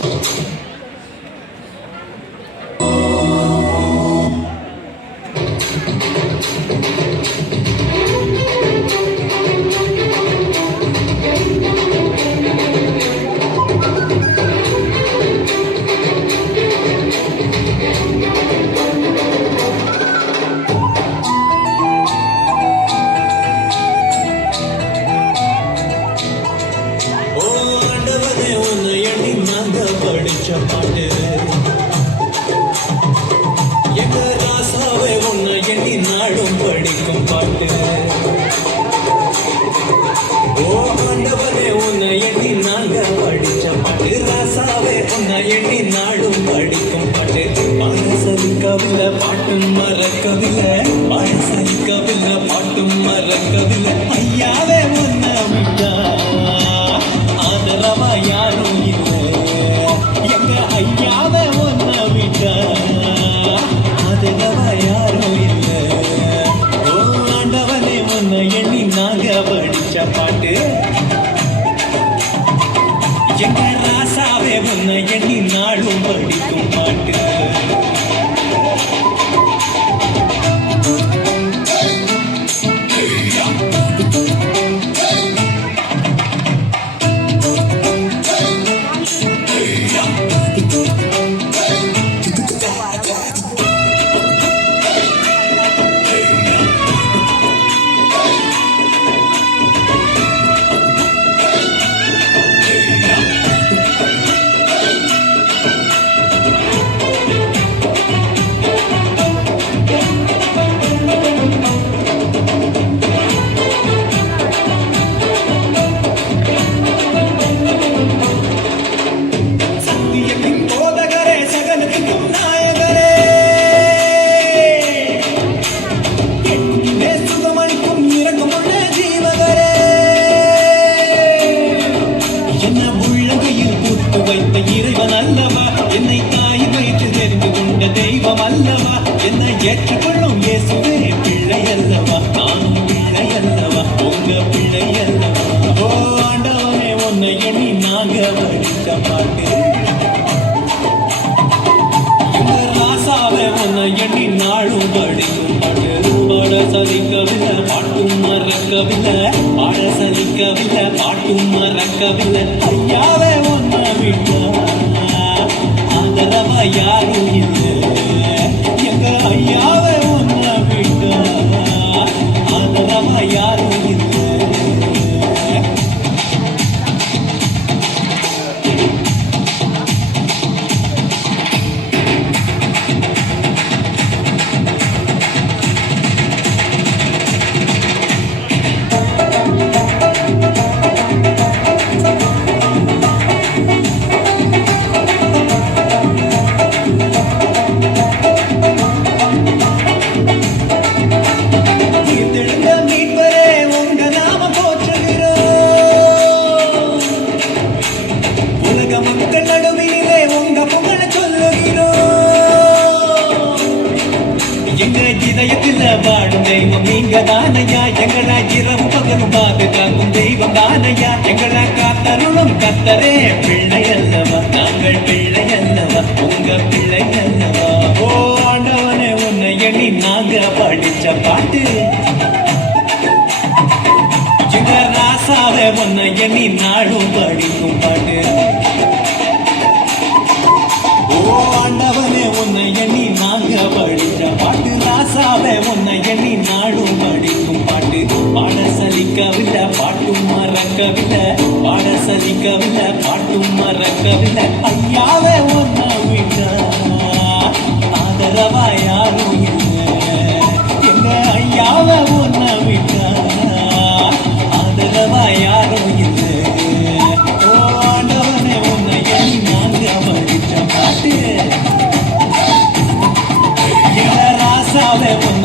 감사합니다. மாட்டு எங்க ராசாவை ஒன்ன எண்ணி நாடும் படிக்கும் பாட்டு. ஓ ஆண்டவனே உன்னை எண்ணி நாங்க படிச்ச பாட்டு. ராசாவே உன்னை எண்ணி நாடும் படிக்கும் பாட்டு. மனசரிக்கவில்லை பாட்டும் மறக்கவில்லை. பாட்டும் மறக்கவில்லை. ஐயாவே எங்க ராசாவே உன்னை எண்ணி நாளும் படிக்கும் பாட்டு. ஏற்றுக்கொள்ளும் இயேசுவே பிள்ளை அல்லவா நானும் பிள்ளை அல்லவா உங்க பிள்ளை அல்லவா ஓ ஆண்டவனே உன்னை எண்ணி நாங்க படிக்க மாட்டேன் ராசாவே உன்னை எண்ணி நாளும் படிக்கும் பாட்டு. பாட சலிக்கவில்லை பாட்டும் மறக்கவில்லை. பாட சலிக்கவில்லை பாட்டும் மறக்கவில்லை. ஐயாவே ஆதரவா வாழும் தெய்வம். நீங்க தானையா? எங்களா இரவு பகலும் பாதுகாக்கும் தெய்வம் தானையா? எங்களா காத்தருளும் கத்தரே? பிள்ளை அல்லவா நாங்கள் பிள்ளை அல்லவா உங்க பிள்ளை அல்லவா ஓ ஆண்டவனே உன்னை எண்ணி நாங்க படிச்ச பாட்டு. ராசாவே உன்னை எண்ணி நாளும் படிக்கும் பாட்டு. ரசிக்கவில்லை பாட்டும் மறக்கவில்லை. ஐயாவே ஒன்ன விட்டா? ஆதரவா யாரும் எங்க ஐயாவே ஒன்ன விட்டா? ஆதரவா யாரும் இல்லை. ஓ ஆண்டவனே உன்னை நாங்க வருகின்ற பாட்டு. ராசாவே ஒன்ன